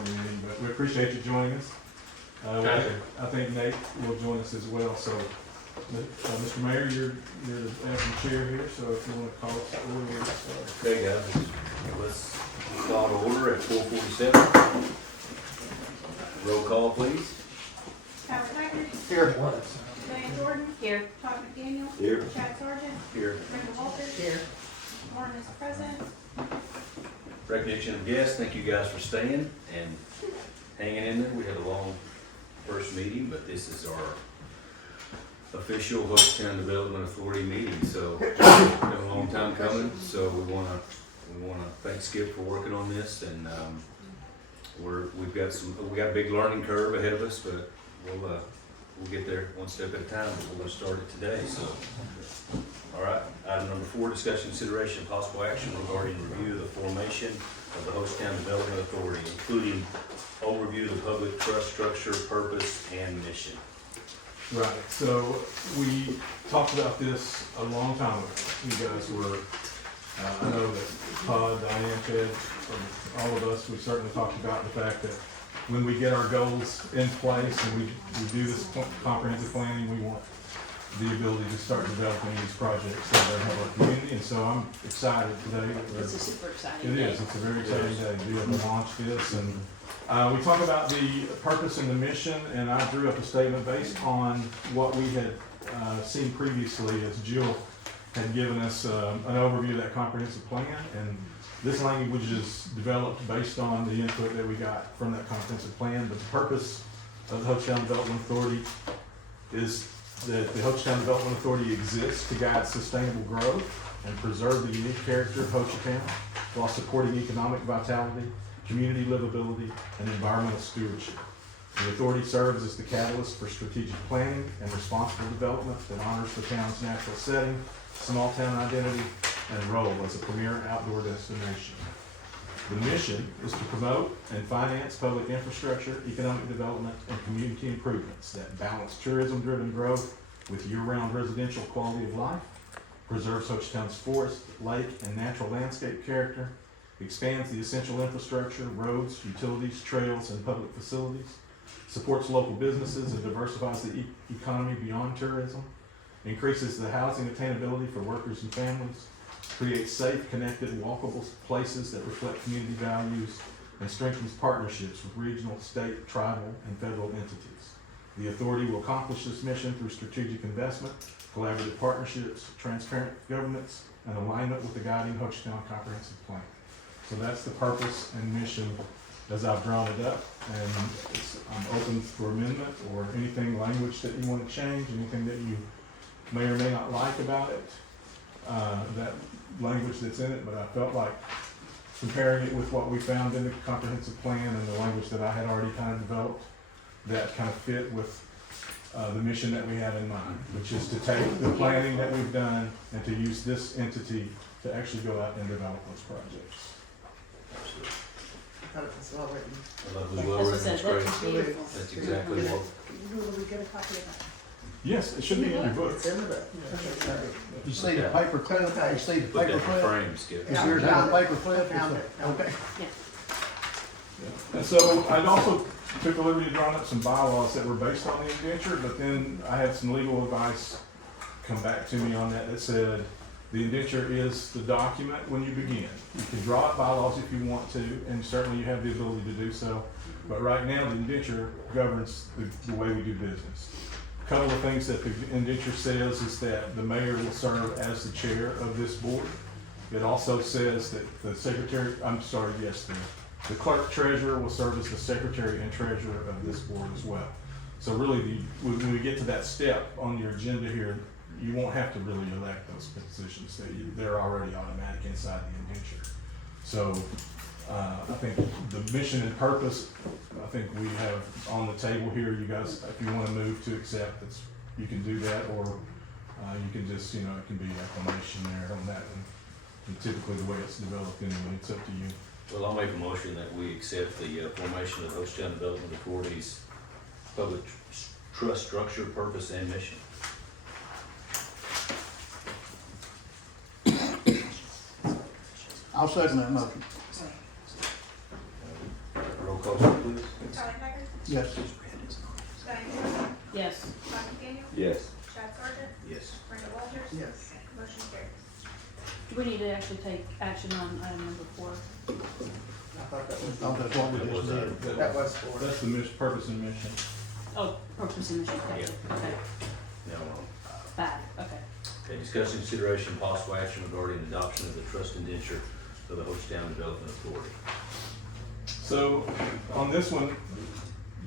meeting, but we appreciate you joining us. I think Nate will join us as well, so, Mr. Mayor, you're the acting chair here, so if you want to call us to order, we'll start. Okay, guys, let's call to order at 4:47. Roll call, please. Howard Haggard. Here. Diane Jordan. Here. Todd McDaniel. Here. Chad Sargent. Here. Brenda Walters. Here. Lauren is present. Recognition of guests, thank you guys for staying and hanging in there. We had a long first meeting, but this is our official Hochatown Development Authority meeting, so it's been a long time coming. So we wanna thank Skip for working on this, and we got a big learning curve ahead of us, but we'll get there one step at a time. We're gonna start it today, so. All right, item number 4, discussion, consideration, and possible action regarding review of the formation of the Hochatown Development Authority, including overview of the public trust structure, purpose, and mission. Right, so we talked about this a long time ago. You guys were, I know that Todd, Diane, Ted, all of us, we certainly talked about the fact that when we get our goals in place and we do this comprehensive planning, we want the ability to start developing these projects that are help our community, and so I'm excited today. It's a super exciting It day. is, it's a very exciting day to be able to launch this, and we talk about the purpose and the mission, and I drew up a statement based on what we had seen previously as Jill had given us an overview of that comprehensive plan, and this language is developed based on the input that we got from that comprehensive plan. But the purpose of the Hochatown Development Authority is that the Hochatown Development Authority exists to guide sustainable growth and preserve the unique character of Hochatown while supporting economic vitality, community livability, and environmental stewardship. The authority serves as the catalyst for strategic planning and responsible development that honors the town's natural setting, small town identity, and role as a premier outdoor destination. The mission is to promote and finance public infrastructure, economic development, and community improvements that balance tourism-driven growth with year-round residential quality of life, preserves Hochatown's forest, lake, and natural landscape character, expands the essential infrastructure, roads, utilities, trails, and public facilities, supports local businesses and diversifies the economy beyond tourism, increases the housing attainability for workers and families, creates safe, connected, walkable places that reflect community values, and strengthens partnerships with regional, state, tribal, and federal entities. The authority will accomplish this mission through strategic investment, collaborative partnerships, transparent governance, and alignment with the guiding Hochatown Comprehensive Plan. So that's the purpose and mission as I've drawn it up, and I'm open for amendment or anything language that you want to change, anything that you may or may not like about it. That language that's in it, but I felt like comparing it with what we found in the comprehensive plan and the language that I had already kind of developed, that kind of fit with the mission that we have in mind, which is to take the planning that we've done and to use this entity to actually go out and develop those projects. I thought it was well written. I love the That's well what I written, said, it's great. that's beautiful. That's exactly what. Will we get a copy of that? Yes, it should be in your book. It's in the book. Okay, sorry. You see the paper clip, you see the Put that paper in clip? frame, Skip. Does Yeah, yours have found a it. paper clip? Found it. Okay. And so I also took the liberty to draw up some bylaws that were based on the indenture, but then I had some legal advice come back to me on that that said the indenture is the document when you begin. You can draw up bylaws if you want to, and certainly you have the ability to do so. But right now, the indenture governs the way we do business. A couple of things that the indenture says is that the mayor will serve as the chair of this board. It also says that the clerk treasurer will serve as the secretary and treasurer of this board as well. So really, when we get to that step on your agenda here, you won't have to really elect those positions. They're already automatic inside the indenture. So I think the mission and purpose, I think we have on the table here. You guys, if you want to move to accept, you can do that, or you can just, it can be acclamation there on that one. And typically the way it's developed anyway, it's up to you. Well, I'll make a motion that we accept the formation of the Hochatown Development Authority's public trust structure, purpose, and mission. I'll second that motion. Roll call vote, please. Charlie Hager, Yes. Diane Jordan, Yes. Todd McDaniel, Yes. Chad Sargent, Yes. Brenda Walters. Yes. Motion carries. Do we need to actually take action on item number 4? I thought that was, Oh, that's what we just did. that was for. That's the purpose and mission. Oh, purpose and mission, okay, okay, Now, bad, okay. okay, discussion, consideration, possible action regarding adoption of the trust indenture for the Hochatown Development Authority. So on this one,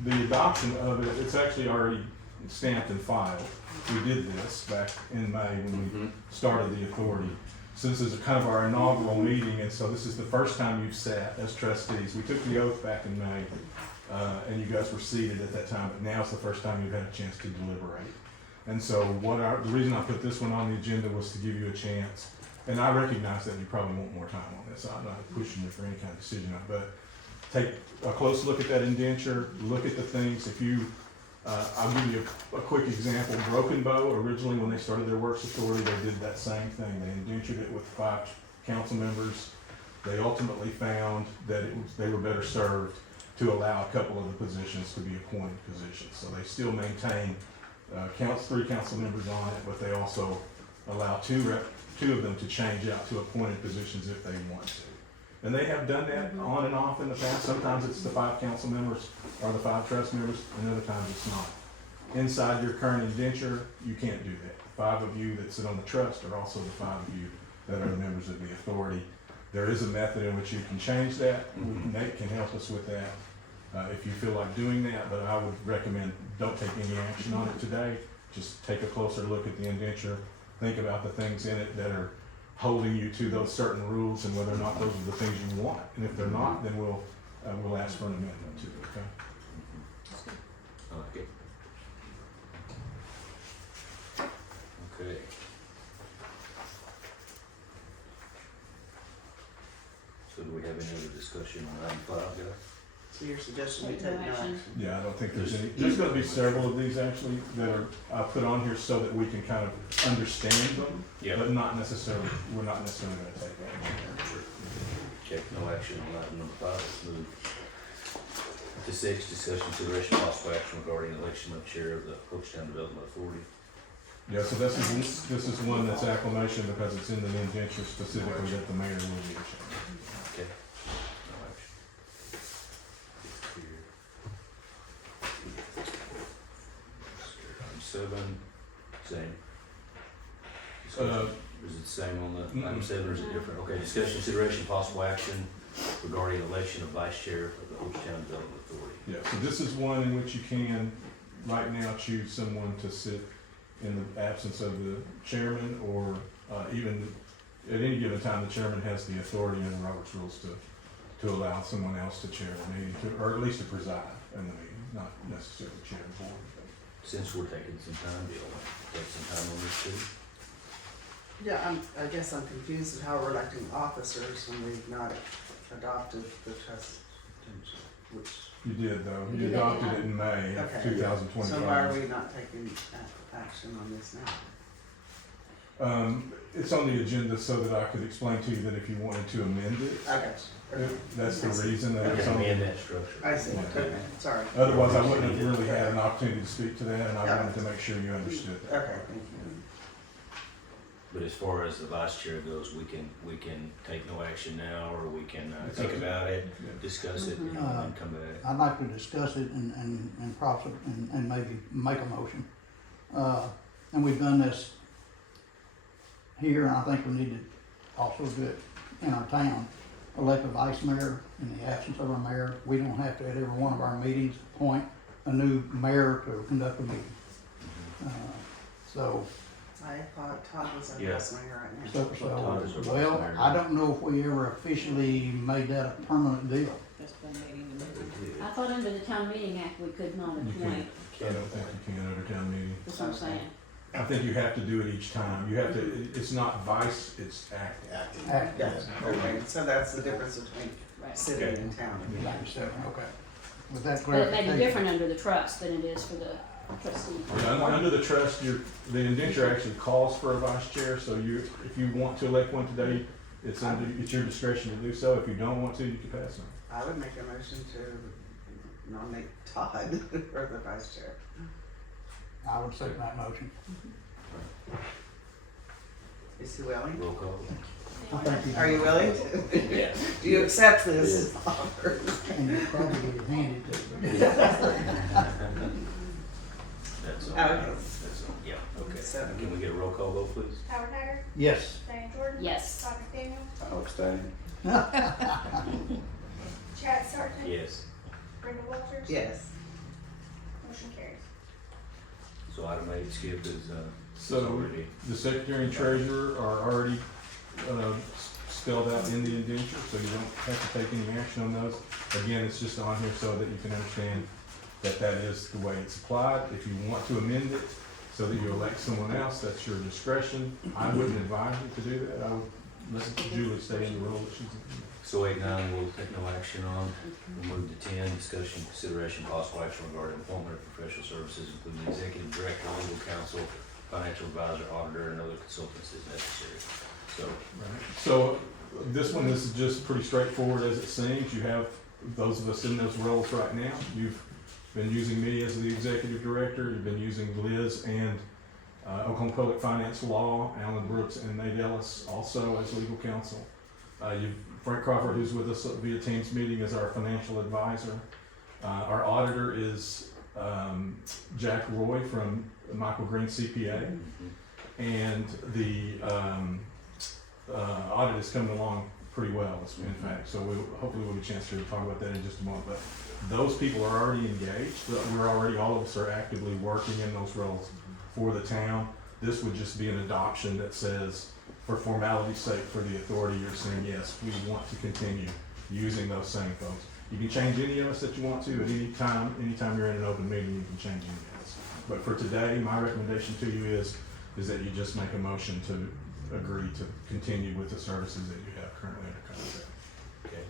the adoption of it, it's actually already stamped and filed. We did this back in May when we started the authority. So this is kind of our inaugural meeting, and so this is the first time you've sat as trustees. We took the oath back in May, and you guys were seated at that time, but now it's the first time you've had a chance to deliberate. And so the reason I put this one on the agenda was to give you a chance, and I recognize that you probably want more time on this. I'm not pushing you for any kind of decision on it, but take a close look at that indenture, look at the things. If you, I'll give you a quick example. Broken Bow, originally when they started their works authority, they did that same thing. They indentured it with 5 council members. They ultimately found that they were better served to allow a couple of the positions to be appointed positions. So they still maintain 3 council members on it, but they also allow 2 of them to change out to appointed positions if they want to. And they have done that on and off in the past. Sometimes it's the 5 council members or the 5 trust members, and other times it's not. Inside your current indenture, you can't do that. 5 of you that sit on the trust are also the 5 of you that are the members of the authority. There is a method in which you can change that. Nate can help us with that if you feel like doing that, but I would recommend don't take any action on it today. Just take a closer look at the indenture, think about the things in it that are holding you to those certain rules and whether or not those are the things you want. And if they're not, then we'll ask for an amendment to it, okay? I like it. Okay. So do we have any other discussion on item 5, guys? So your suggestion we Take no take no action. action? Yeah, I don't think there's any, there's gonna be several of these actually that are, I put on here so that we can kind of understand them, Yeah. but not necessarily, we're not necessarily gonna take action. Check, no action on item number 5, let's move to 6, discussion, consideration, possible action regarding election of chair of the Hochatown Development Authority. Yeah, so this is one that's acclamation because it's in the indenture specifically that the mayor will be a chair. Okay. No action. Here. Item 7, same. Discussion. Is it the same on the item 7 or is it different? Okay, discussion, consideration, possible action regarding election of vice chair of the Hochatown Development Authority. Yeah, so this is one in which you can right now choose someone to sit in the absence of the chairman, or even at any given time, the chairman has the authority in the Robert's Rules to allow someone else to chair the meeting, or at least to preside in the meeting, not necessarily chair the board. Since we're taking some time, do you want to take some time on this too? Yeah, I guess I'm confused at how we're electing officers when we've not adopted the trust, which, You did though, You you did. adopted it in May of Okay. 2025. so why are we not taking action on this now? It's on the agenda so that I could explain to you that if you wanted to amend it, I got you. that's the reason that We it's can on. amend that structure. I see, okay, sorry. Otherwise, I wouldn't have really had an opportunity to speak to that, and I wanted to make sure you understood that. Okay, thank you. But as far as the vice chair goes, we can take no action now, or we can It's think up to- about it, Yeah. discuss it, and then come back. I'd like to discuss it and process, and maybe make a motion. And we've done this here, and I think we need to also do it in our town. Elect a vice mayor in the absence of our mayor. We don't have to, at every one of our meetings, appoint a new mayor to conduct a meeting. So, I thought Todd was our Yeah. vice mayor right now. Todd is our vice well, mayor. I don't know if we ever officially made that a permanent deal. I thought under the town meeting act, we could not You appoint, I don't think you can over town meeting. that's what I'm saying. I think you have to do it each time. You have to, it's not vice, it's acting. Act- Yeah, okay, so that's the difference between Right. city and town. Okay. With that But it may clarification. be different under the trust than it is for the trustee. Under the trust, the indenture actually calls for a vice chair, so if you want to elect one today, it's your discretion to do so. If you don't want to, you can pass them. I would make a motion to nominate Todd for the vice chair. I would second that motion. Is he willing? Roll call. Are you willing? Yes. Do you accept this offer? And you probably get it handed to you. That's on. Okay. That's on, yeah, okay. So- Can we get a roll call vote, please? Howard Haggard, Yes. Diane Jordan. Yes. Todd McDaniel, I'll abstain. Chad Sargent. Yes. Brenda Walters. Yes. Motion carries. So item 8, Skip, is So already, the secretary and treasurer are already spelled out in the indenture, so you don't have to take any action on those. Again, it's just on here so that you can understand that that is the way it's applied. If you want to amend it so that you elect someone else, that's your discretion. I wouldn't advise you to do that. I would let Julie stay in the role that she's in. so 8, 9, we'll take no action on. We'll move to 10, discussion, consideration, possible action regarding appointment of professional services, including executive director, legal counsel, financial advisor, auditor, and other consultants as necessary. So, Right. So this one, this is just pretty straightforward as it seems. You have those of us in those roles right now. You've been using me as the executive director. You've been using Liz and Oklahoma Public Finance Law, Alan Brooks and Nate Ellis also as legal counsel. Frank Crawford, who's with us via Teams meeting, is our financial advisor. Our auditor is Jack Roy from Michael Green CPA. And the audit is coming along pretty well, in fact. So hopefully we'll get a chance to talk about that in just a moment. But those people are already engaged. We're already, all of us are actively working in those roles for the town. This would just be an adoption that says, for formality's sake, for the authority, you're saying, yes, we want to continue using those same folks. You can change any of us that you want to at any time. Anytime you're in an open meeting, you can change any of us. But for today, my recommendation to you is that you just make a motion to agree to continue with the services that you have currently under contract. okay.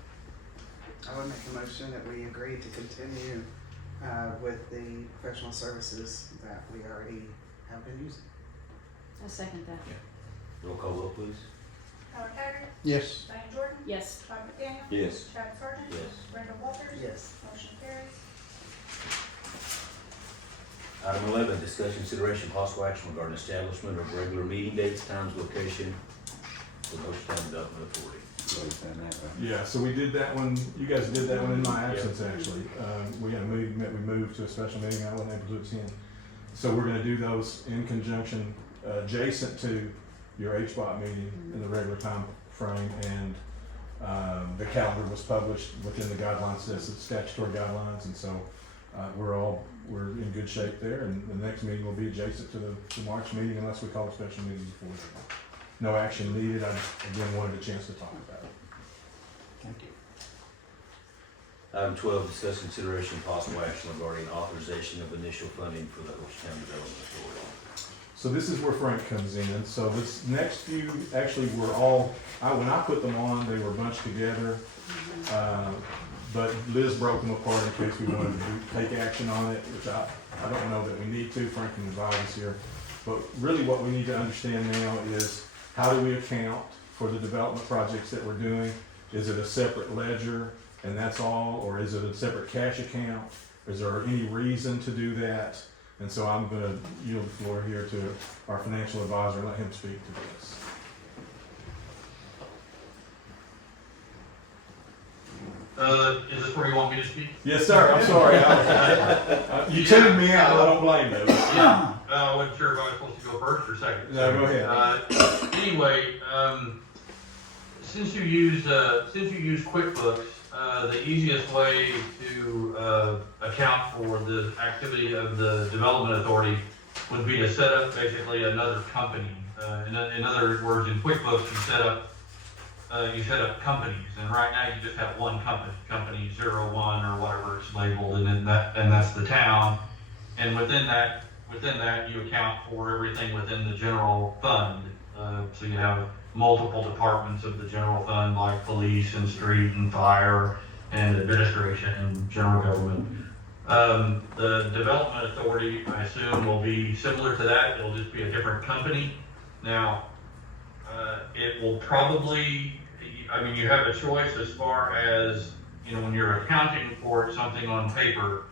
I would make a motion that we agree to continue with the professional services that we already have been using. I second that. Roll call vote, please. Howard Haggard, Yes. Diane Jordan. Yes. Todd McDaniel. Yes. Chad Sargent. Yes. Brenda Walters. Yes. Motion carries. Item 11, discussion, consideration, possible action regarding establishment of regular meeting dates, times, location for Hochatown Development Authority. Yeah, so we did that one, you guys did that one in my absence, actually. We had a meeting that we moved to a special meeting I wasn't able to attend. So we're gonna do those in conjunction, adjacent to your HBOT meeting in the regular time frame, and the calendar was published within the guidelines, the statutory guidelines, and so we're in good shape there, and the next meeting will be adjacent to the March meeting unless we call a special meeting before then. No action needed. I again wanted a chance to talk about it. Thank you. Item 12, discuss consideration, possible action regarding authorization of initial funding for the Hochatown Development Authority. So this is where Frank comes in. So this next few, actually were all, when I put them on, they were bunched together. But Liz broke them apart in case we wanted to take action on it, which I don't know that we need to. Frank can advise us here. But really what we need to understand now is, how do we account for the development projects that we're doing? Is it a separate ledger and that's all, or is it a separate cash account? Is there any reason to do that? And so I'm gonna yield the floor here to our financial advisor and let him speak to this. Is this where you want me to speak? Yes, sir, I'm sorry. You tuned me out, but I don't blame you. Yeah. I wasn't sure if I was supposed to go first or second. No, go ahead. Anyway, since you use QuickBooks, the easiest way to account for the activity of the development authority would be to set up basically another company. In other words, in QuickBooks, you set up companies, and right now you just have one company 01 or whatever it's labeled, and that's the town. And within that you account for everything within the general fund. So you have multiple departments of the general fund, like police and street and fire and administration and general government. The development authority, I assume, will be similar to that. It'll just be a different company. Now, it will probably, you have a choice as far as when you're accounting for something on paper,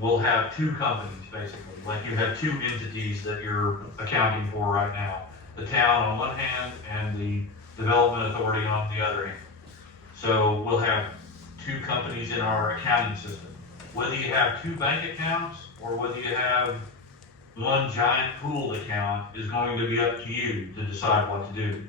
we'll have two companies basically. Like you have two entities that you're accounting for right now. The town on one hand and the development authority on the other hand. So we'll have two companies in our accounting system. Whether you have two bank accounts or whether you have one giant pooled account is going to be up to you to decide what to do.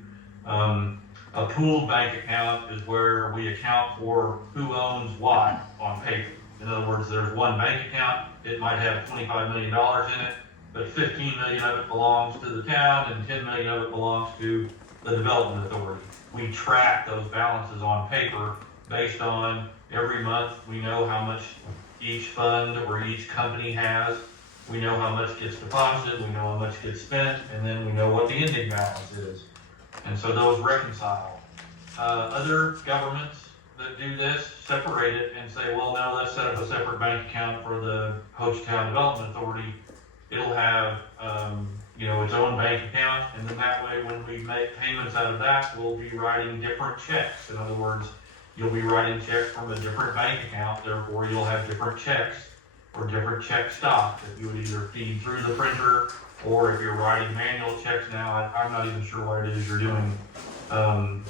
A pooled bank account is where we account for who owns what on paper. In other words, there's one bank account, it might have $25 million in it, but 15 million of it belongs to the town and 10 million of it belongs to the development authority. We track those balances on paper based on every month we know how much each fund or each company has. We know how much gets deposited, we know how much gets spent, and then we know what the ending balance is. And so those reconcile. Other governments that do this separate it and say, well, now let's set up a separate bank account for the Hochatown Development Authority. It'll have, its own bank account, and then that way when we make payments out of that, we'll be writing different checks. In other words, you'll be writing checks from a different bank account, therefore you'll have different checks or different check stock that you would either feed through the printer, or if you're writing manual checks now, I'm not even sure what it is you're doing on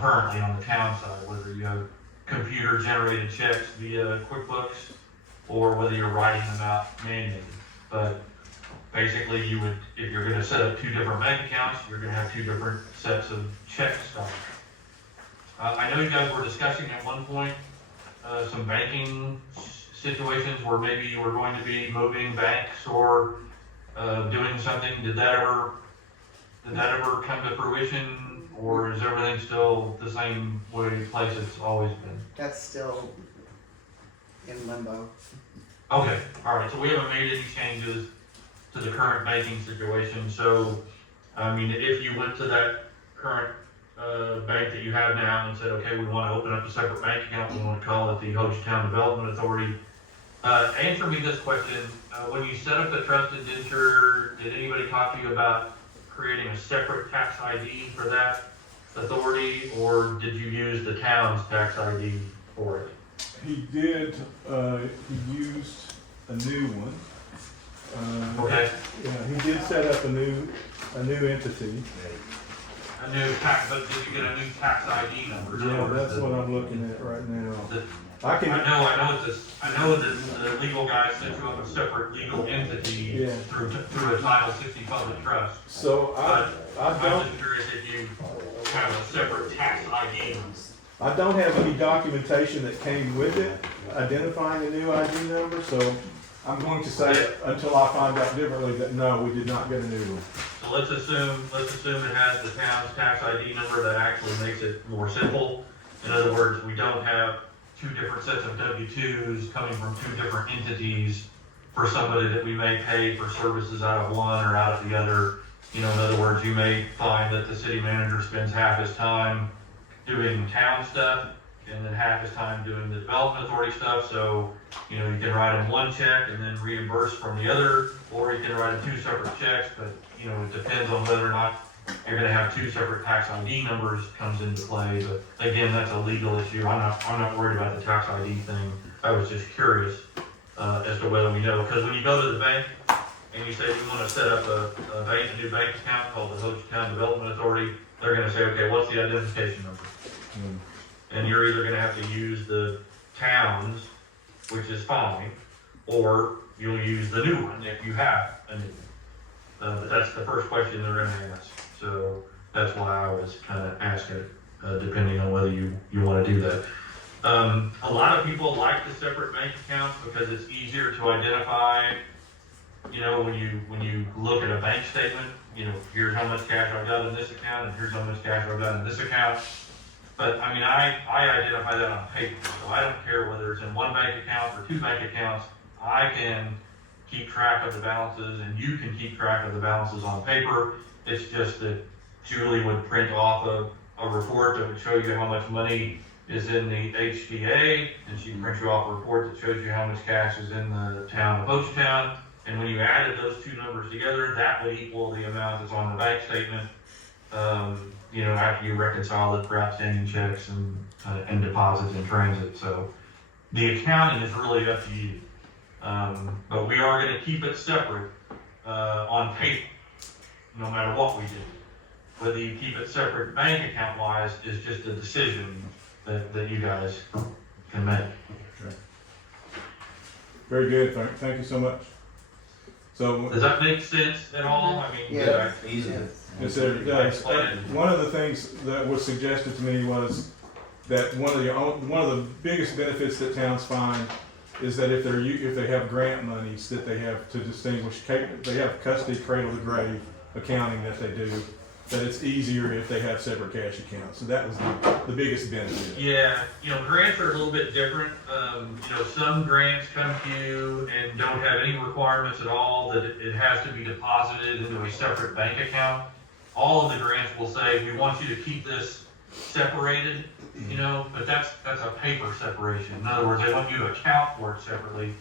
currently on the town side, whether you have computer generated checks via QuickBooks or whether you're writing them out manually. But basically you would, if you're gonna set up two different bank accounts, you're gonna have two different sets of check stock. I know you guys were discussing at one point some banking situations where maybe you were going to be moving banks or doing something. Did that ever come to fruition, or is everything still the same place it's always been? That's still in limbo. Okay, all right. So we haven't made any changes to the current banking situation. So, I mean, if you went to that current bank that you have now and said, okay, we want to open up a separate bank account, we want to call it the Hochatown Development Authority. Answer me this question. When you set up the trust indenture, did anybody talk to you about creating a separate tax ID for that authority, or did you use the town's tax ID for it? He did, he used a new one. Okay. Yeah, he did set up a new entity. A new tax, but did you get a new tax ID number? Yeah, that's what I'm looking at right now. I I can, know that the legal guy set you up a separate legal entity Yeah. through a Title 60 public trust. so I I'm don't, just curious if you have a separate tax ID. I don't have any documentation that came with it identifying a new ID number, so I'm going to say until I find out differently that no, we did not get a new one. So let's assume it has the town's tax ID number. That actually makes it more simple. In other words, we don't have two different sets of W-2s coming from two different entities for somebody that we may pay for services out of one or out of the other. In other words, you may find that the city manager spends half his time doing town stuff and then half his time doing the development authority stuff. So, you can write him one check and then reimburse from the other, or you can write him two separate checks, but, it depends on whether or not you're gonna have two separate tax ID numbers comes into play. But again, that's a legal issue. I'm not worried about the tax ID thing. I was just curious, as to whether we know, because when you go to the bank and you say you wanna set up a new bank account called the Hochatown Development Authority, they're gonna say, okay, what's the identification number? And you're either gonna have to use the town's, which is fine, or you'll use the new one if you have a new one. But that's the first question they're gonna ask. So that's why I was kinda asking, depending on whether you wanna do that. A lot of people like the separate bank accounts because it's easier to identify, when you look at a bank statement, here's how much cash I've got in this account and here's how much cash I've got in this account. But I mean, I identify that on paper, so I don't care whether it's in one bank account or two bank accounts. I can keep track of the balances and you can keep track of the balances on paper. It's just that Julie would print off a report that would show you how much money is in the HDA, and she'd print you off a report that shows you how much cash is in the town of Hochatown. And when you added those two numbers together, that would equal the amount that's on the bank statement. After you reconcile it for outstanding checks and and deposits in transit. So the accounting is really up to you. But we are gonna keep it separate, on paper, no matter what we do. Whether you keep it separate bank account wise is just a decision that you guys can make. Very good, thank you so much. So, Does that make sense at all? I mean, Yeah. Easy. yes, sir, it does. One of the things that was suggested to me was that one of the biggest benefits that towns find is that if they have grant monies that they have to distinguish, they have custody, cradle to grave accounting that they do, that it's easier if they have separate cash accounts. So that was the biggest benefit. yeah, grants are a little bit different. Some grants come to you and don't have any requirements at all that it has to be deposited into a separate bank account. All of the grants will say, we want you to keep this separated, but that's a paper separation. In other words, they want you to account for it separately.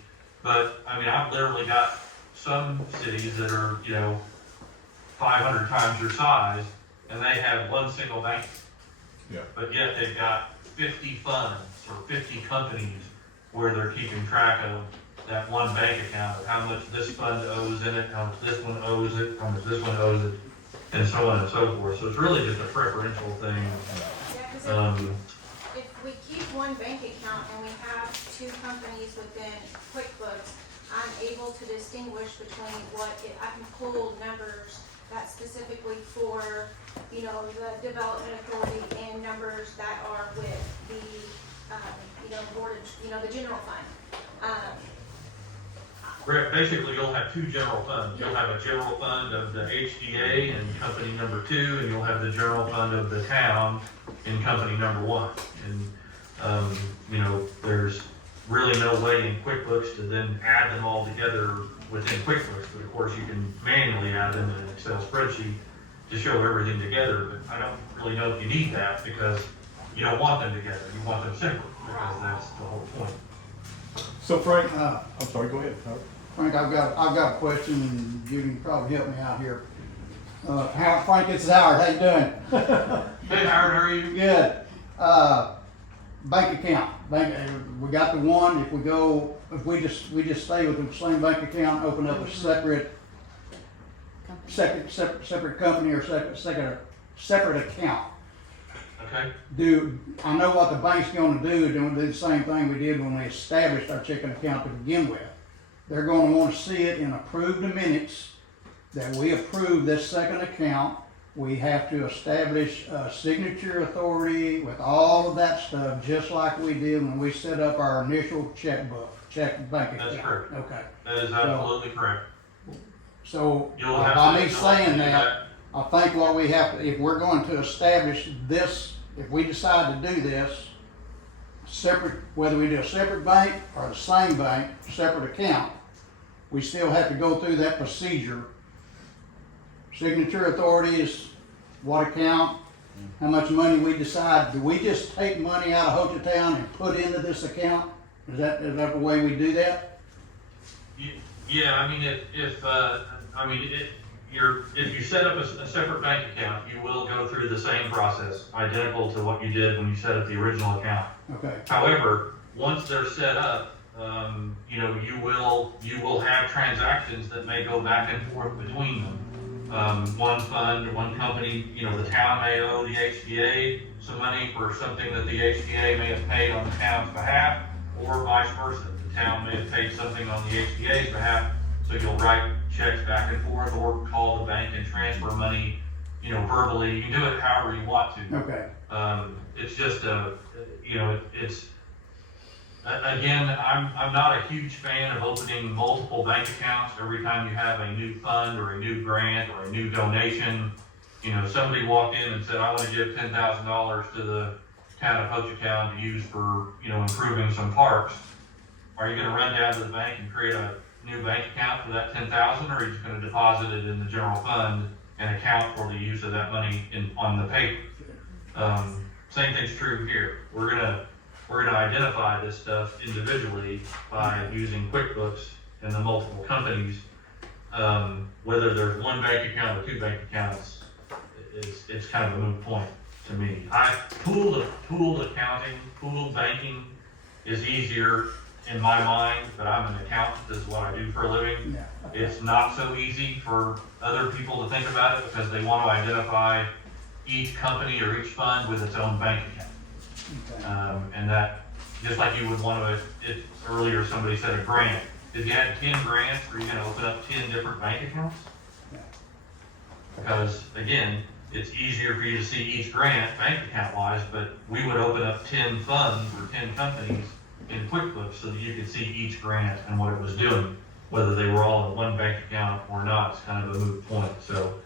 But, I've literally got some cities that are, 500 times your size, and they have one single bank. Yeah. But yet they've got 50 funds or 50 companies where they're keeping track of that one bank account, of how much this fund owes in it, how much this one owes it, how much this one owes it, and so on and so forth. So it's really just a preferential thing. Yeah, because if we keep one bank account and we have two companies within QuickBooks, I'm able to distinguish between I can pull numbers that's specifically for, the development authority and numbers that are with the, the general fund. Basically, you'll have two general funds. You'll have a general fund of the HDA and company number 2, and you'll have the general fund of the town in company number 1. And, there's really no way in QuickBooks to then add them all together within QuickBooks, but of course you can manually add them in an Excel spreadsheet to show everything together, but I don't really know if you need that because you don't want them together, you want them separate, because that's the whole point. So Frank, I'm sorry, go ahead, Howard. Frank, I've got a question, and you can probably help me out here. Frank, it's Howard, how you doing? Hey Howard, how are you? Good. Bank account, we got the one, if we just stay with the same bank account, open up a separate company or separate account. Okay. I know what the bank's gonna do, they're gonna do the same thing we did when we established our checking account to begin with. They're gonna wanna see it in approved minutes that we approve this second account. We have to establish a signature authority with all of that stuff, just like we did when we set up our initial bank account. That's correct. Okay, That is absolutely correct. so You'll have by to- me saying that, I think what we have to, if we're going to establish this, if we decide to do this, separate, whether we do a separate bank or the same bank, separate account, we still have to go through that procedure. Signature authorities, what account, how much money we decide. Do we just take money out of Hochatown and put into this account? Is that the way we do that? Yeah, if you set up a separate bank account, you will go through the same process, identical to what you did when you set up the original account. Okay, However, once they're set up, you will have transactions that may go back and forth between them. One fund or one company, the town may owe the HDA some money for something that the HDA may have paid on the town's behalf, or vice versa. The town may have paid something on the HDA's behalf, so you'll write checks back and forth or call the bank and transfer money, verbally. You can do it however you want to. okay, It's just again, I'm not a huge fan of opening multiple bank accounts every time you have a new fund or a new grant or a new donation. Somebody walked in and said, I want to give $10,000 to the town of Hochatown to use for, improving some parks. Are you going to run down to the bank and create a new bank account for that $10,000, or are you just going to deposit it in the general fund and account for the use of that money on the paper? Same thing's true here. We're gonna identify this stuff individually by using QuickBooks and the multiple companies. Whether there's one bank account or two bank accounts, it's kind of a moot point to me. Pooled accounting, pooled banking is easier in my mind, but I'm an accountant, this is what I do for a living. Yeah. It's not so easy for other people to think about it because they want to identify each company or each fund with its own bank account. Okay. And that, just like you would want to, earlier somebody said a grant. If you had 10 grants, are you going to open up 10 different bank accounts? Yeah. Because again, it's easier for you to see each grant bank account wise, but we would open up 10 funds or 10 companies in QuickBooks so that you could see each grant and what it was doing, whether they were all in one bank account or not. It's kind of a moot point. So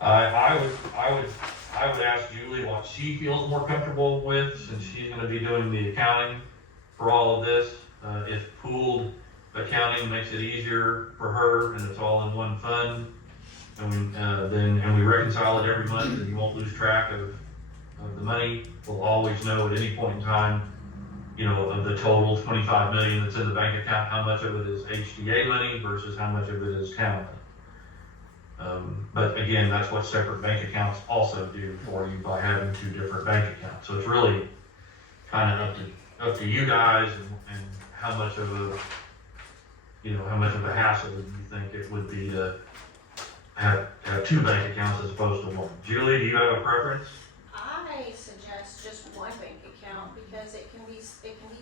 I would ask Julie what she feels more comfortable with, since she's going to be doing the accounting for all of this. If pooled accounting makes it easier for her and it's all in one fund, and we reconcile it every month, and you won't lose track of the money. We'll always know at any point in time, of the total 25 million that's in the bank account, how much of it is HDA money versus how much of it is town money. But again, that's what separate bank accounts also do for you by having 2 different bank accounts. So it's really kind of up to you guys and how much of a hassle do you think it would be to have 2 bank accounts as opposed to 1? Julie, do you have a preference? I suggest just one bank account because it can be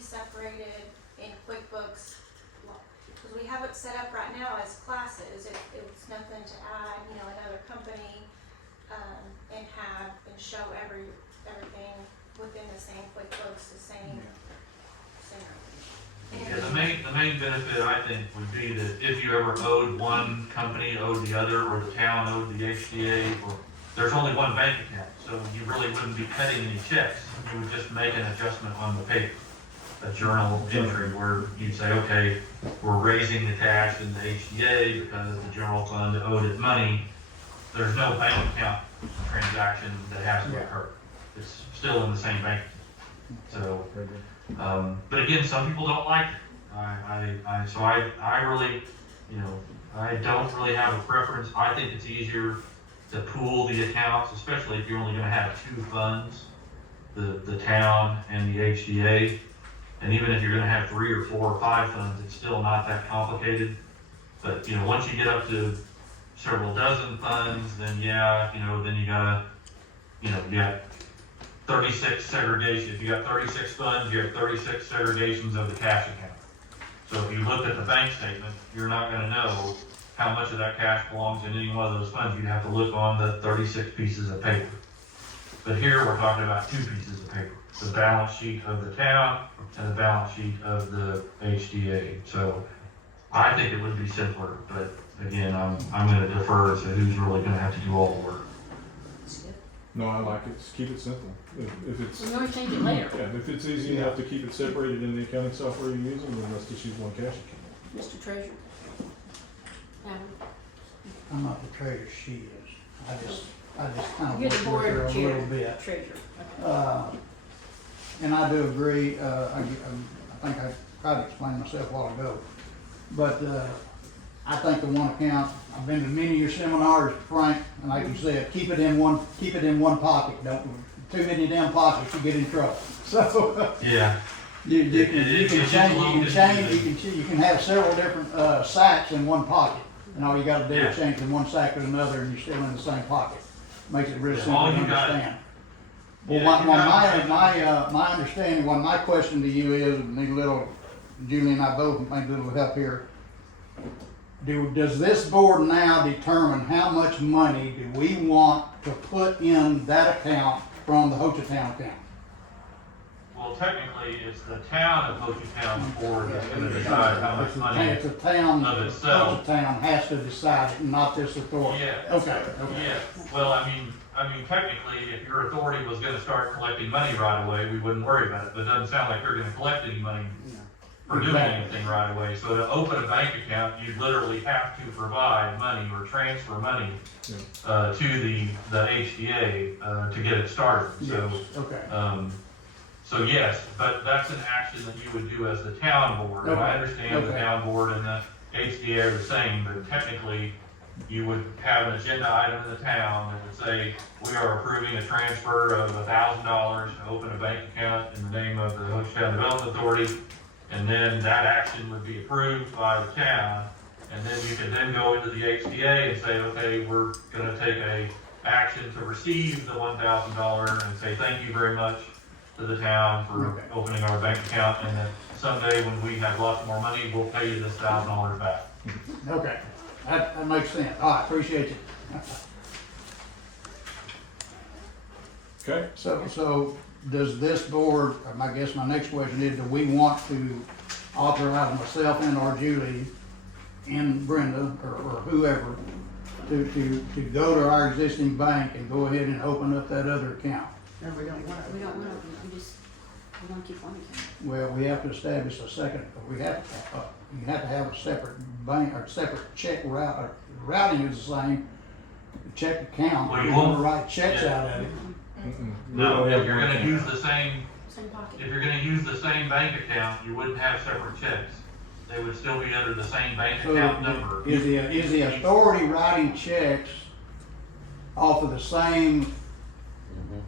separated in QuickBooks. Because we have it set up right now as classes. It's nothing to add, another company, and show everything within the same QuickBooks, the same. Yeah, the main benefit, I think, would be that if you ever owed one company, owed the other, or the town owed the HDA, or there's only one bank account, so you really wouldn't be cutting any checks. You would just make an adjustment on the paper, a journal entry where you'd say, okay, we're raising the cash in the HDA because the general fund owed it money. There's no bank account transaction that has to occur. It's still in the same bank account. So. But again, some people don't like it. I really, I don't really have a preference. I think it's easier to pool the accounts, especially if you're only going to have 2 funds, the town and the HDA. And even if you're going to have 3 or 4 or 5 funds, it's still not that complicated. But once you get up to several dozen funds, then then you gotta, you got 36 segregation. If you got 36 funds, you have 36 segregations of the cash account. So if you looked at the bank statement, you're not going to know how much of that cash belongs in any one of those funds. You'd have to look on the 36 pieces of paper. But here we're talking about 2 pieces of paper: the balance sheet of the town and the balance sheet of the HDA. So I think it would be simpler, but again, I'm going to defer to who's really going to have to do all the work. No, I like it. Just keep it simple. If it's, We can always change it later. yeah, if it's easy enough to keep it separated in the accounting software you're using, then let's just use one cash account. Mr. Treasurer. I'm not the treasurer, she is. I just kind of You're work the with her board a chair, little bit. treasurer. Okay. And I do agree, I think I tried to explain myself a while ago. But, I think the one account, I've been to many of your seminars, Frank, and like you said, keep it in one pocket. Don't, too many damn pockets, you get in trouble. So, Yeah. you can have several different, sacks in one pocket. And all you gotta do is change from one sack to another and you're still in the same pocket. Makes it really simple to understand. Well, my understanding, my question to you is, need a little, Julie and I both need a little help here. Does this board now determine how much money do we want to put in that account from the Hochatown account? Well, technically, it's the town of Hochatown board that's going to decide how much money It's the town, of itself. Hochatown has to decide, not this authority. Yeah. Okay. Yeah, well, I mean, technically, if your authority was gonna start collecting money right away, we wouldn't worry about it, but it doesn't sound like you're gonna collect any money for doing anything right away. So to open a bank account, you literally have to provide money or transfer money to the HDA to get it started. So, Okay. so yes, but that's an action that you would do as the town board. And I understand the town board and the HDA are the same, but technically, you would have an agenda item in the town that would say, we are approving a transfer of $1,000 to open a bank account in the name of the Hochatown Development Authority. And then that action would be approved by the town. And then you could then go into the HDA and say, okay, we're gonna take a action to receive the $1,000 and say, thank you very much to the town for Okay. opening our bank account. And then someday when we have lots more money, we'll pay you this $1,000 back. Okay, that makes sense. All right, appreciate you. Okay, So does this board, I guess my next question is, do we want to authorize myself and or Julie and Brenda or whoever to go to our existing bank and go ahead and open up that other account? No, we don't want to. We don't want to, we want to keep one account. Well, we have to establish a second, you have to have a separate bank or separate check route, or routing is the same. The check account, Well, you you want won't- to write checks yeah. out of it. No, if you're one gonna account. use the same, Same pocket. if you're gonna use the same bank account, you wouldn't have separate checks. They would still be under the same bank So account number. is the authority writing checks off of the same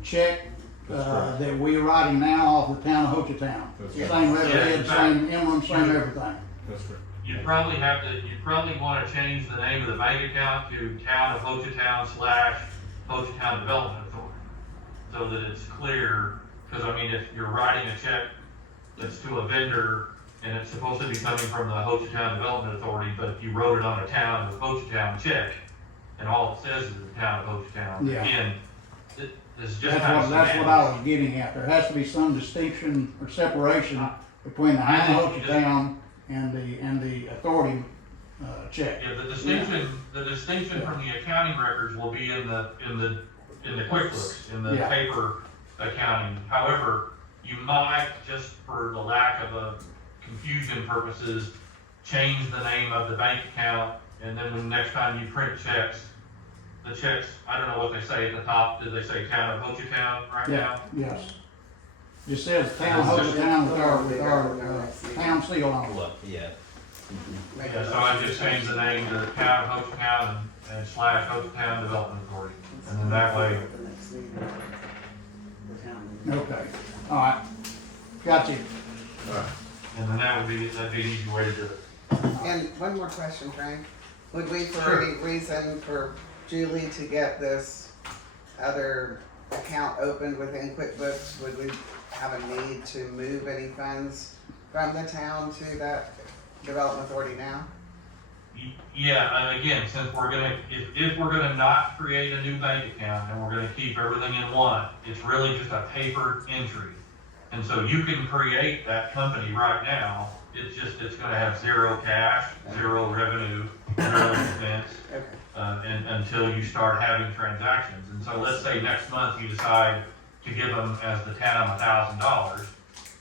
check That's correct. that we're writing now off the town of Hochatown? That's Yeah. right. Same letterhead, Yeah. same emblem, same everything. That's correct. You'd probably wanna change the name of the bank account to Town of Hochatown / Hochatown Development Authority. So that it's clear, cause I mean, if you're writing a check that's to a vendor and it's supposed to be coming from the Hochatown Development Authority, but you wrote it on a Town of Hochatown check, and all it says is the Town of Hochatown. Yeah. Again, it's just kind of That's what I semantics. was getting at. There has to be some distinction or separation between the I town of think you just- Hochatown and the authority, check. Yeah, the distinction from the accounting records will be in the QuickBooks, in the Yeah. paper accounting. However, you might, just for the lack of a confusion purposes, change the name of the bank account, and then when next time you print checks, the checks, I don't know what they say at the top, do they say Town of Hochatown right Yeah, now? yes. Just says town of Hochatown with our town seal on it. Well, yeah. Yeah, so I just changed the name to Town of Hochatown and / Hochatown Development Authority, and then that way, The next meeting. The town meeting. Okay, all right. Got you. and then that'd be an easy way to do it. And one more question, Frank. Would we, for any reason, for Julie to get this other account opened within QuickBooks, would we have a need to move any funds from the town to that development authority now? Yeah, again, since we're gonna, if we're gonna not create a new bank account and we're gonna keep everything in one, it's really just a paper entry. And so you can create that company right now, it's gonna have zero cash, zero revenue, zero expense, Okay. and until you start having transactions. And so let's say next month you decide to give them as the town $1,000.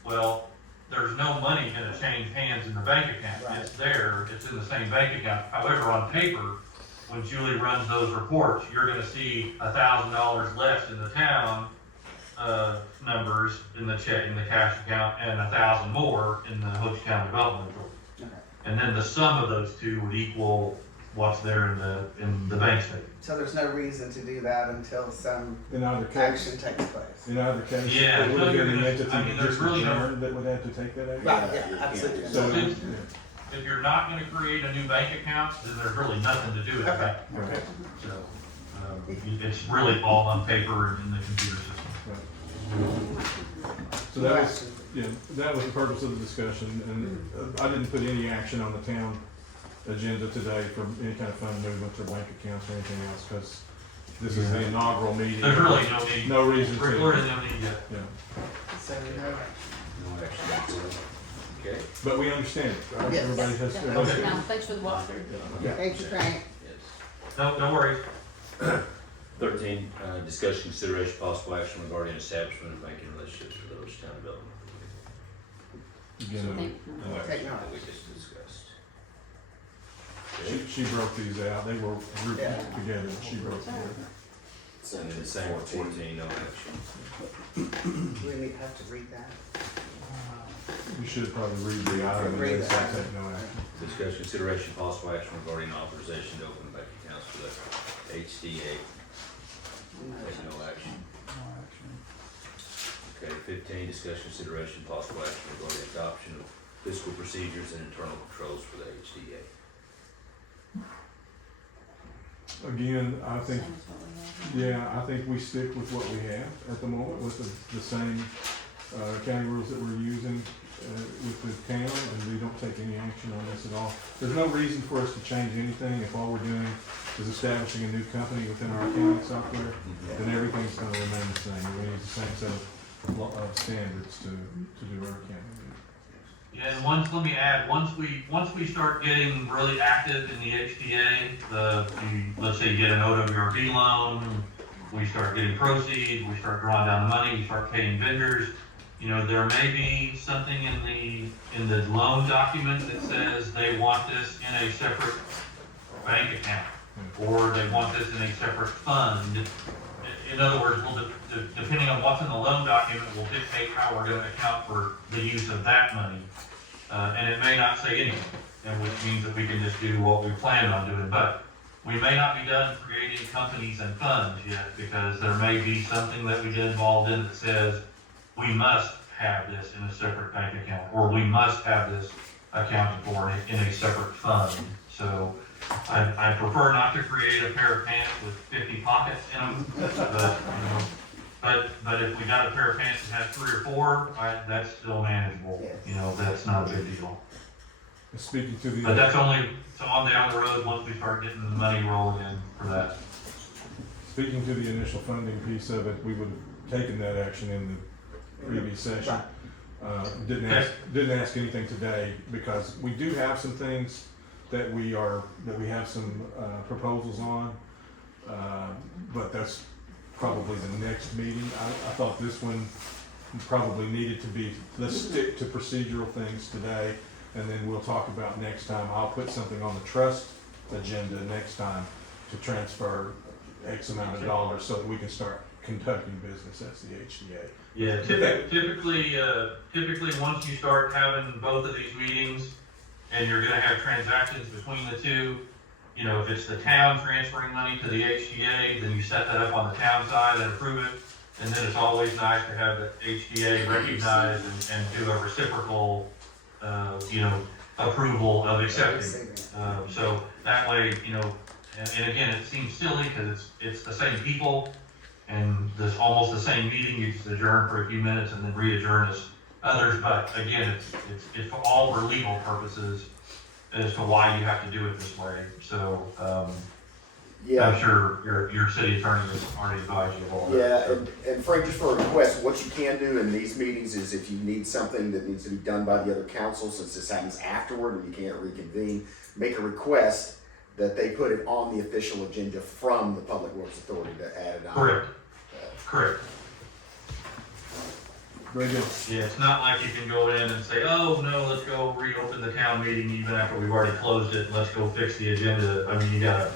Well, there's no money gonna change hands in the bank account. Right. It's there, it's in the same bank account. However, on paper, when Julie runs those reports, you're gonna see $1,000 less in the town, numbers in the check, in the cash account, and 1,000 more in the Hochatown Development Authority. Okay. And then the sum of those two would equal what's there in the bank statement. So there's no reason to do that until some In either case, action takes place? in either case, Yeah, it would so have you're been the gonna- entity I mean, there's just really no- adjourned that would have to take that action. Right, yeah, absolutely. So, Since- If you're not gonna create a new bank account, then there's really nothing to do with Okay. that. okay. So, it's really all on paper and in the computer system. So that was, yeah, that was the purpose of the discussion, and I didn't put any action on the town agenda today for any kind of fund movements or bank accounts or anything else, because this is the inaugural meeting. There's really no need, No reason there's to, really no need yet. yeah, So, no, No action. Okay, but we understand it, right? Yes. Everybody has, Yeah, everybody- no, thanks for the walkthrough. yeah. thank you, Frank. yes. No worries. 13, discussion, consideration, possible action regarding establishment of banking relationships with the Hochatown Development Authority. Again, No action Technology. that we just discussed. she broke these out, they were grouped Yeah. together, she broke them. And then the same with 14, no action. Do we have to read that? you should probably read the item and Read then the say item. take no action. Discussion, consideration, possible action regarding authorization to open bank accounts for the HDA. Take no action. No action. Okay, 15, discussion, consideration, possible action regarding adoption of fiscal procedures and internal controls for the HDA. Again, I think, Same as what we have. yeah, I think we stick with what we have at the moment with the same, county rules that we're using, with the town, and we don't take any action on this at all. There's no reason for us to change anything if all we're doing is establishing a new company within our accounting software, then everything's gonna remain the same. We use the same set of standards to do our accounting. Yeah, and let me add, once we start getting really active in the HDA, let's say you get an OWRD loan, we start getting proceeds, we start drawing down the money, we start paying vendors, you know, there may be something in the loan document that says they want this in a separate bank account, or they want this in a separate fund. In other words, depending on what's in the loan document, will dictate how we're gonna account for the use of that money. And it may not say anything, and which means that we can just do what we plan on doing, but we may not be done creating companies and funds yet, because there may be something that we get involved in that says, we must have this in a separate bank account, or we must have this accounted for in a separate fund. So I prefer not to create a pair of pants with 50 pockets in them, but if we got a pair of pants that has 3 or 4, that's still manageable. You know, that's not a big deal. Speaking to But the, that's only on down the road once we start getting the money rolling in for that. speaking to the initial funding piece of it, we would have taken that action in the previous session. Didn't ask anything today, because we do have some things that we have some proposals on, but that's probably the next meeting. I thought this one probably needed to be, let's stick to procedural things today, and then we'll talk about next time. I'll put something on the trust agenda next time to transfer X amount of dollars so that we can start conducting business as the HDA. Yeah, typically, once you start having both of these meetings, and you're gonna have transactions between the two, you know, if it's the town transferring money to the HDA, then you set that up on the town side and approve it. And then it's always nice to have the HDA recognize and do a reciprocal, approval of accepting. So that way, you know, and again, it seems silly because it's the same people and this almost the same meeting. You just adjourn for a few minutes and then re-adjourn as others. But again, it's for all for legal purposes as to why you have to do it this way. So, I'm sure your city attorney has already advised you of all that. Yeah, and Frank, just for a request, what you can do in these meetings is if you need something that needs to be done by the other council, since this happens afterward and you can't reconvene, make a request that they put it on the official agenda from the Public Works Authority to add it on. Correct. Very good. Yeah, it's not like you can go in and say, oh, no, let's go reopen the town meeting even after we've already closed it, let's go fix the agenda. I mean, you gotta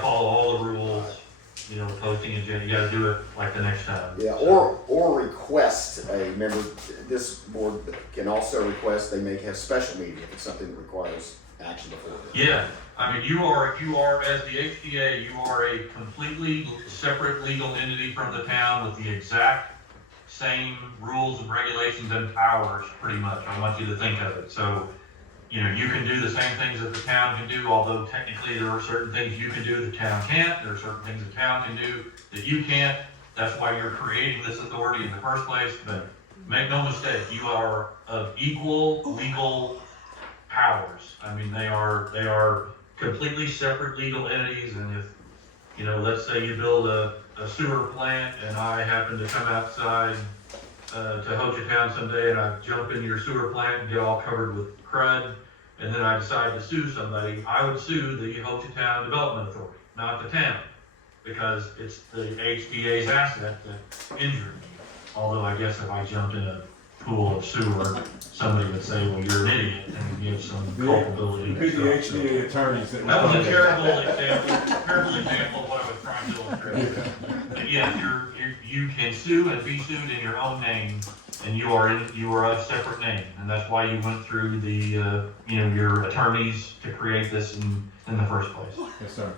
follow all the rules, you know, posting agenda, you gotta do it like the next time. Yeah, or request a member, this board can also request they may have special meeting if it's something that requires action before that. Yeah, I mean, you are, as the HDA, you are a completely separate legal entity from the town with the exact same rules and regulations and powers, pretty much. I want you to think of it. So, you know, you can do the same things that the town can do, although technically there are certain things you can do the town can't. There are certain things the town can do that you can't. That's why you're creating this authority in the first place. But make no mistake, you are of equal legal powers. I mean, they are completely separate legal entities. And if, you know, let's say you build a sewer plant and I happen to come outside to Hochatown someday and I jump into your sewer plant and get all covered with crud, and then I decide to sue somebody, I would sue the Hochatown Development Authority, not the town, because it's the HDA's asset that injured me. Although I guess if I jumped in a pool of sewer, somebody would say, well, you're an idiot, and give some culpability. It'd be the HDA attorneys that. That was a terrible example of what I was trying to illustrate. But yeah, you can sue and be sued in your own name, and you are a separate name, and that's why you went through the, your attorneys to create this in the first place. Yes, sir.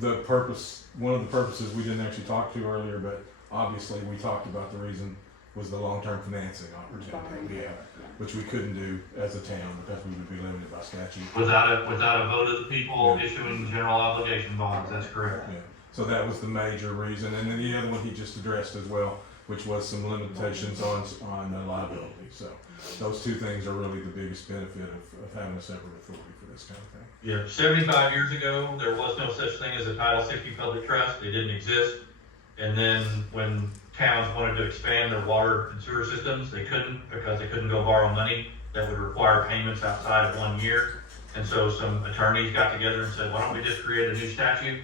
The purpose, one of the purposes we didn't actually talk to earlier, but obviously we talked about the reason was the long-term financing opportunity we have, which we couldn't do as a town because we would be limited by statute. Without a vote of the people issuing general obligation bonds, that's correct. Yeah. So that was the major reason, and then the other one he just addressed as well, which was some limitations on liability. So those two things are really the biggest benefit of having a separate authority for this kind of thing. Yeah, 75 years ago, there was no such thing as a Title 60 public trust. It didn't exist. And then when towns wanted to expand their water and sewer systems, they couldn't because they couldn't go borrow money that would require payments outside of 1 year. And so some attorneys got together and said, why don't we just create a new statute,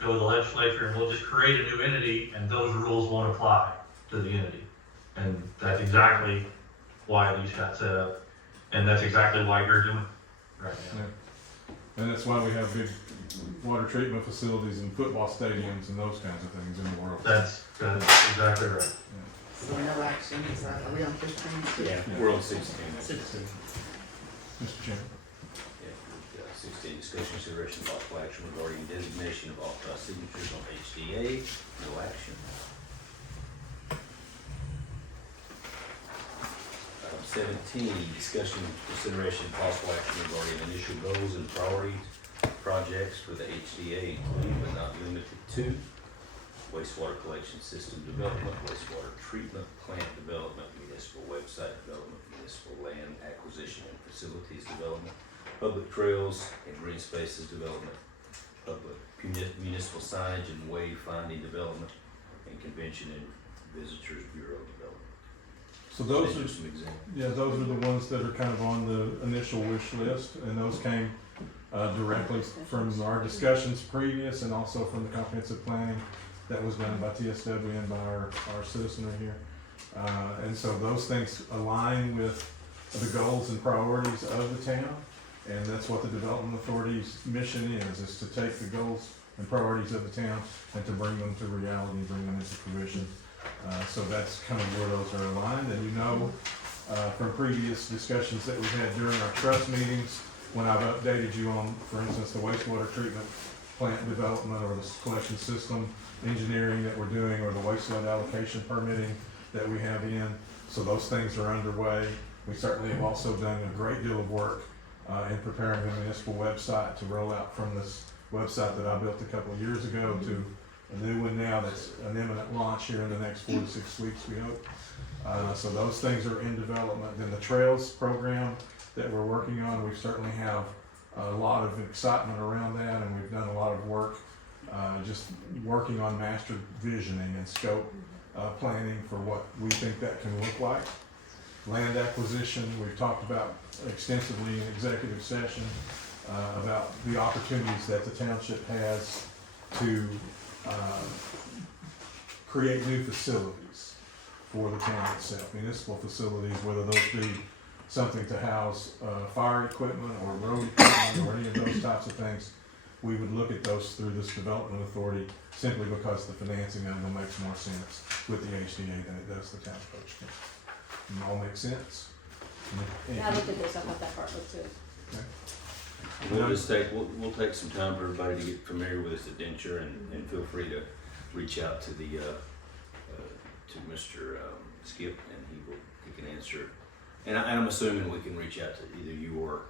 go to the legislature, and we'll just create a new entity, and those rules won't apply to the entity. And that's exactly why these got set up. And that's exactly why you're doing it right now. Yeah. And that's why we have big water treatment facilities and football stadiums and those kinds of things in the world. That's exactly right. So no action, is that, are we on 15? Yeah, we're on 16. Mr. Chairman. Yeah, 16, discussion, consideration, possible action regarding designation of authorized signatures on HDA, no action. Item 17, discussion, consideration, possible action regarding initial goals and priorities, projects for the HDA, including but not limited to wastewater collection system development, wastewater treatment plant development, municipal website development, municipal land acquisition and facilities development, public trails and green spaces development, public municipal signage and wayfinding development, and convention and visitors bureau development. So those These are, some examples. yeah, those are the ones that are kind of on the initial wish list, and those came directly from our discussions previous and also from the comprehensive planning that was done by TSW and by our citizenry here. And so those things align with the goals and priorities of the town, and that's what the Development Authority's mission is to take the goals and priorities of the town and to bring them to reality, bring them into fruition. So that's kind of where those are aligned, and from previous discussions that we've had during our trust meetings, when I've updated you on, for instance, the wastewater treatment plant development or the collection system engineering that we're doing, or the wastewater allocation permitting that we have in. So those things are underway. We certainly have also done a great deal of work in preparing the municipal website to roll out from this website that I built a couple of years ago to a new one now that's an imminent launch here in the next 4 to 6 weeks, we hope. So those things are in development. Then the trails program that we're working on, we certainly have a lot of excitement around that, and we've done a lot of work just working on master visioning and scope planning for what we think that can look like. Land acquisition, we've talked about extensively in executive session about the opportunities that the township has to create new facilities for the town itself, municipal facilities, whether those be something to house fire equipment or road equipment or any of those types of things. We would look at those through this development authority simply because the financing of them makes more sense with the HDA than it does the town of Hochatown. And all makes sense. Yeah, I looked at this, I thought that part looked good. We'll take some time for everybody to get familiar with this indenture, and feel free to reach out to the to Mr. Skip, and he can answer. And I'm assuming we can reach out to either you or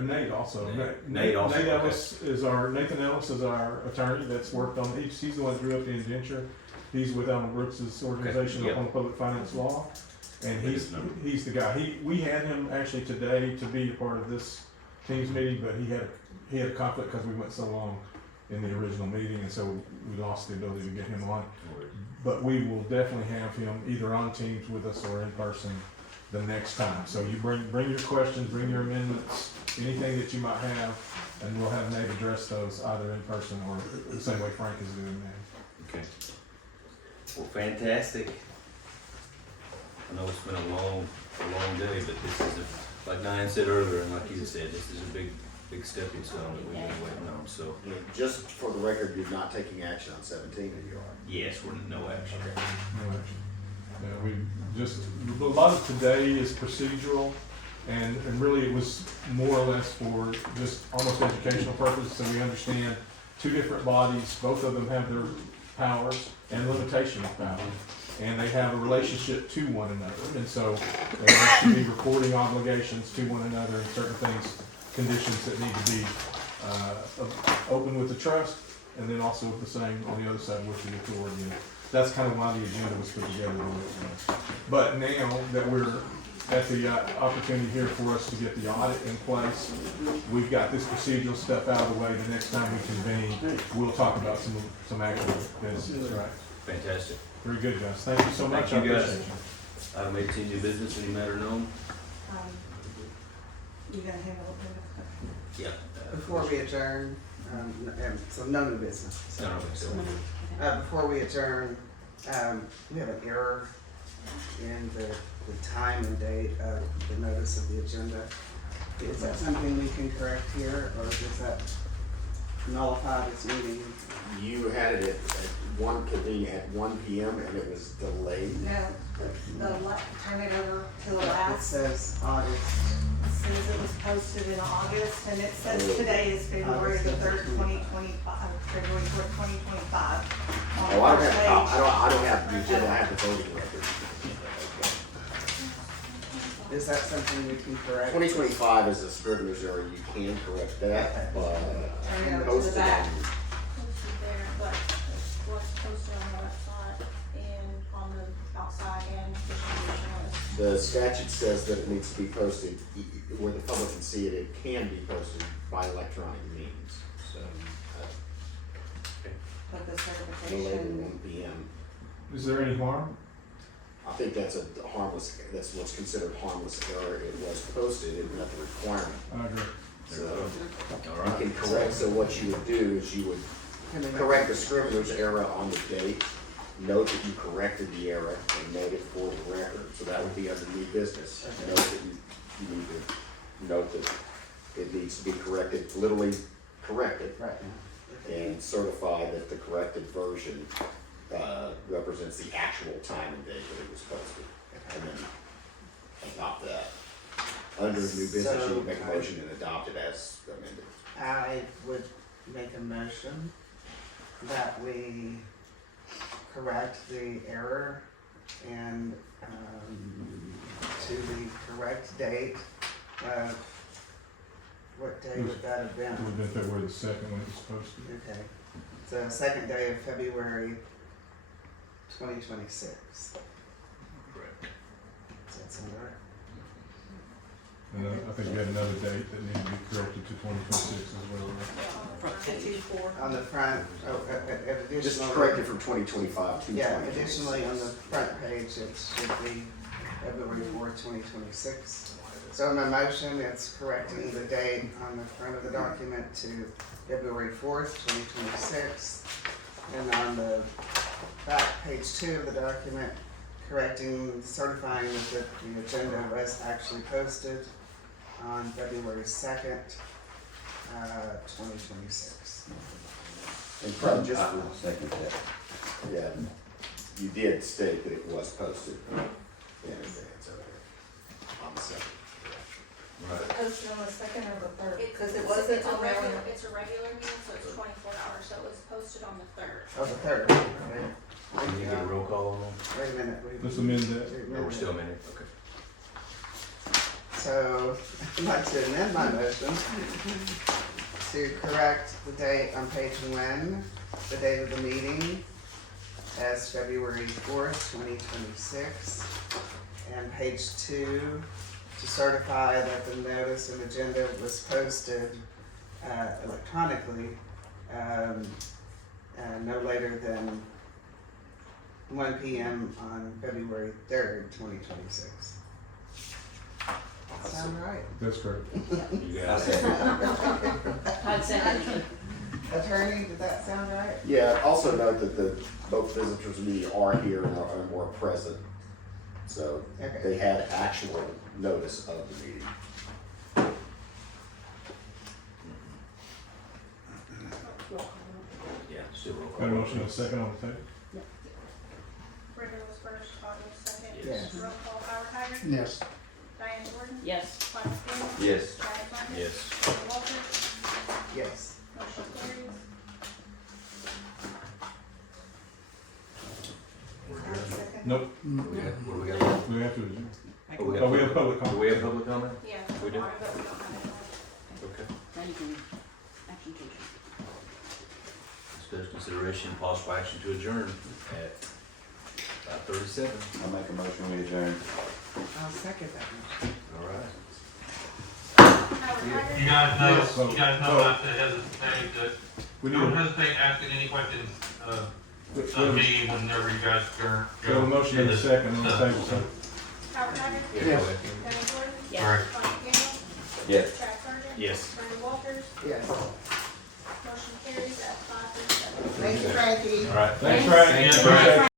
Nate also. Nate also, Nate okay. Ellis Nathan Ellis is our attorney that's worked on, he's the one that drew up the indenture. He's with Alma Brooks's organization Okay, up on public finance law. And he's the guy. We had him actually today to be a part of this team's meeting, but he had a conflict because we went so long in the original meeting, and so we lost the ability to get him on. But we will definitely have him either on Teams with us or in person the next time. So you bring your questions, bring your amendments, anything that you might have, and we'll have Nate address those either in person or the same way Frank is doing now. Okay. Well, fantastic. I know it's been a long day, but this is, like Diane said earlier, and like you said, this is a big stepping stone that we've been waiting on, so. Just for the record, you're not taking action on 17, if you are. Yes, we're no action. No action. Yeah, we just, a lot of today is procedural, and really it was more or less for just almost educational purposes, so we understand two different bodies, both of them have their powers and limitation of power, and they have a relationship to one another, and so there has to be reporting obligations to one another, and certain things, conditions that need to be, open with the trust, and then also the same on the other side with the authority. And that's kind of why the agenda was put together the way it was. But now that we're at the opportunity here for us to get the audit in place, we've got this procedural stuff out of the way. The next time we convene, we'll talk about some actual business, right? Fantastic. Very good, guys. Thank you so much. Thank you, I guys. appreciate you. Item 18, new business, any matter known? You gonna handle it? Yeah. Before we adjourn, so no new business. I don't think so. Before we adjourn, we have an error in the time and date of the notice of the agenda. Is that something we can correct here, or does that nullify this meeting? You had it at one convene at 1 p.m. and it was delayed. No, turn it over to the It last, says August. since it was posted in August, and it says today is February the 3rd, 2025, February 4th, 2025. On the Oh, I first page. I don't have the agenda, I have the voting record. Is that something we can correct? 2025 is a scrivener's error, you can correct that, but Turn it over to the posted back. on, Posted there, but it was posted on the website and on the outside and distribution list. the statute says that it needs to be posted where the public can see it, it can be posted by electronic means, so, With the no later than 1 certification. p.m. Is there any harm? I think that's a harmless, that's what's considered harmless error, it was posted, it met the requirement. I agree. So, All you right. can correct, so what you would do is you would Can we make- correct the scrivener's error on the date, note that you corrected the error, and note it for the record, so that would be under new business. Note that you need to note that it needs to be corrected, literally corrected, Right. and certify that the corrected version, represents the actual time and date that it was posted, and then adopt that. Under new business, you would make a motion and adopt it as amended. I would make a motion that we correct the error and, to the correct date. What day would that have It been? would have been February the 2nd when it was posted. Okay, so second day of February 2026. Correct. Does that sound right? And I think we had another date that needed to be corrected to 2026 as well. right? On the front, additionally. Just correct it from 2025 to 2026. Yeah, additionally, on the front page, it should be February 4th, 2026. So in my motion, it's correcting the date on the front of the document to February 4th, 2026. And on the back, page 2 of the document, correcting, certifying that the agenda was actually posted on February 2nd, 2026. And probably just for, Second that. yeah, you did state that it was posted in advance of it on the second. Right. Posted on the 2nd or the 3rd, It's- because it it's- wasn't it's a on there. regular- It's a regular meeting, so it's 24 hours, so it was posted on the 3rd. Oh, the 3rd, okay. Can you get a roll call on that? Wait a minute. wait a Let's minute. amend that. Wait a No, we're minute. still a minute, okay. So, I'd like to amend my motion to correct the date on page 1, the date of the meeting, as February 4th, 2026. And page 2, to certify that the notice and agenda was posted electronically no later than 1 p.m. on February 3rd, 2026. Sound right? That's correct. You guys. Todd seconded. Attorney, did that sound right? Yeah, also note that both visitors of me are here and are present. So Okay. they had actual notice of the meeting. Yeah, still roll call. Got a motion and a second on the table? Brenda was first, Todd was second. Yes. Roll call, Howard Haggard. Yes. Diane Jordan. Yes. Michael Bell. Yes. Travis Hunter. Yes. Trey Walters. Yes. Motion carries. Second. Nope, What do we got? we have to adjourn. Oh, we Oh, we have public Do comment. we have public comment? Yeah. We do? Water, but we don't have it. Okay. Now you can, action taken. Discuss consideration, possible action to adjourn at 5:37. I'll make a motion, we adjourn. I'll second that. All right. Howard Haggard. You guys know, Yes. you guys know not to hesitate, We don't need hesitate asking any questions, we of have me whenever you guys turn. a motion in a second on the table, so. Howard Haggard. Yeah, Yes. go ahead. Diane Jordan. Yes. All right. Mike Bell. Yes. Travis Hunter. Yes. Trey Walters. Yes. Motion carries at 5:37. Thank you, Frankie. All right. Thanks, Thanks. Frank. Yes, Appreciate it.